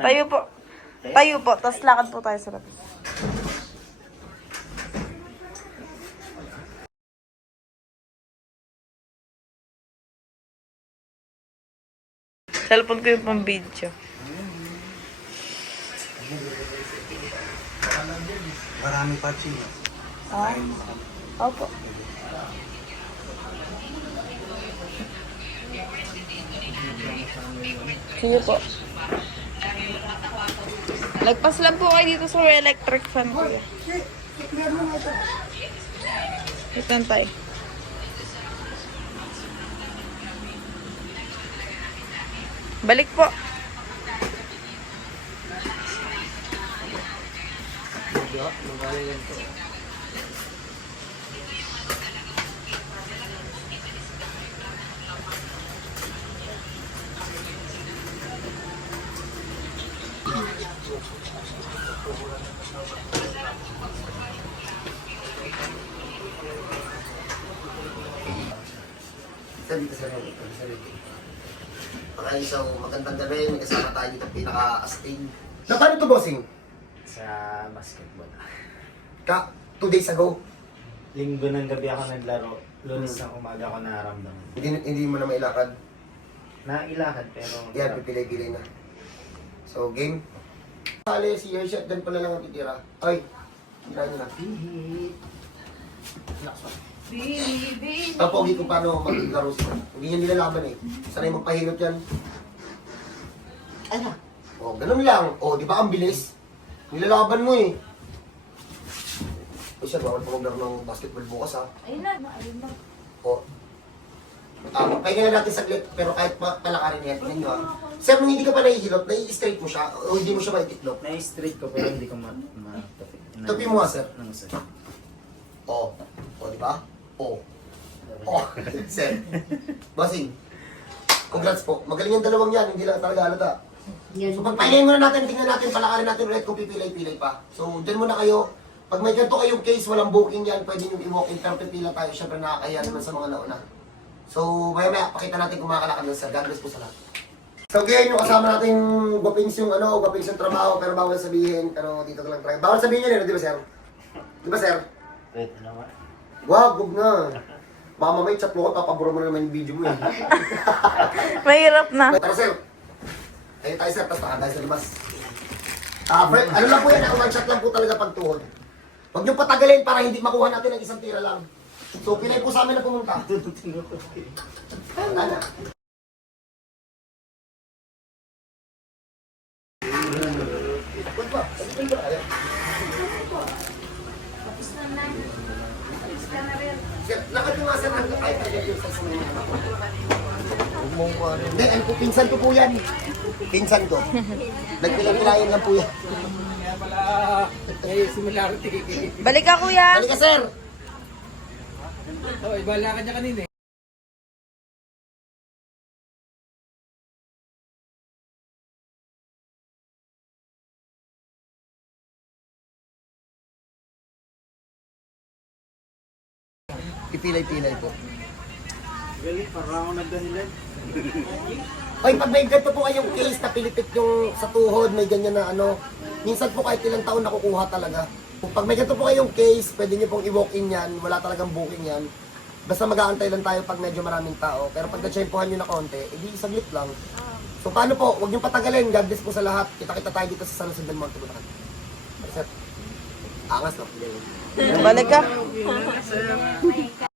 Tayo po. Tayo po, tapos lakad po tayo sa labas. Cellphone ko yung pang video. Marami pa chino. Ah, opo. Sige po. Lagpas lang po kayo dito sa electric fan ko. Ito tayo. Balik po. Dito sa isang magandang gabi, may kasama tayo dito pinaka-astig. Na paano ito, bossing? Sa basketball. 2 days ago, Linggo ng gabi ako naglaro. Lunes ng umaga ako nararamdaman. hindi mo na mailakad. Nailakad pero... Yan, pipilay-pilay na. So, game. Sali si Hershot, dan pala lang ang titira. Ay, tira nyo na. Hihit. Tapogi kung paano maglaro sila. Hindi yan nilalaban eh. Sanay magpahilot yan. Ay na. O, ganun lang. O, di ba ang bilis? Nilalaban mo eh. Ay siya, bawal pa maglaro ng basketball bukas ha. Ayun na, ayun na. O. Pahinga na natin saglit, pero kahit palakarin yan, tingnan nyo ha. Sir, nung hindi ka pa nahihilot, nai-straight mo siya, o hindi mo siya maitiklop. Na-straight ko pero hindi ko Tupi mo nga, sir. Ano, sir? O. O, di ba? O. O. Sir. Bossing. Congrats po. Magaling yung dalawang yan, hindi lang talaga halata. So, pagpahingayin muna natin, tingnan natin, palakarin natin ulit kung pipilay-pilay pa. So, dyan muna kayo. Pag may ganito kayong case, walang booking yan, pwede nyo i-walk in, pero pipila tayo, syempre nakakaya naman sa mga nauna. So, maya-maya, pakita natin kung makakalakad ng sir. God bless po sa lahat. So, ganyan yung kasama natin, gwapings yung gwapings yung trabaho, pero bawal sabihin, pero dito ka lang try. Bawal sabihin yun, di ba sir? Di ba sir? Wait, ano ba? Wag na. Baka mamay chat mo ka, papabura mo na naman yung video mo eh. Mahirap na. Tara sir. Ayun tayo sir, tapos tayo sa labas. Ano lang po yan, one shot lang po talaga pagtuhod. Huwag niyong patagalin para hindi makuha natin ang isang tira lang. So, pinay po sa amin na pumunta. Wala na. Sir, lakad ko nga sir, kahit na yung sa sumunod. Hindi, ano po, pinsan ko po yan. Pinsan ko. Nagpilang-pilayan lang po yan. May similarity. Balik ka, kuya. Balik ka, sir! Oh, iba lakad niya kanina eh. Pipilay-pilay po. Galing, parang ako nagdahilan. Ay, pag may ganito po kayong case na pilipit yung sa tuhod, may ganyan na minsan po kahit ilang taon nakukuha talaga. Pag may ganito po kayong case, pwede nyo pong i-walk-in yan, wala talagang booking yan. Basta mag-aantay lang tayo pag medyo maraming tao. Pero pag na-tsempohan nyo na konti, edi saglit lang. So paano po, huwag nyo patagalin, God bless po sa lahat. Kita-kita tayo dito sa San Jose del Monte, Bulacan. Sir, angas no? Balik ka.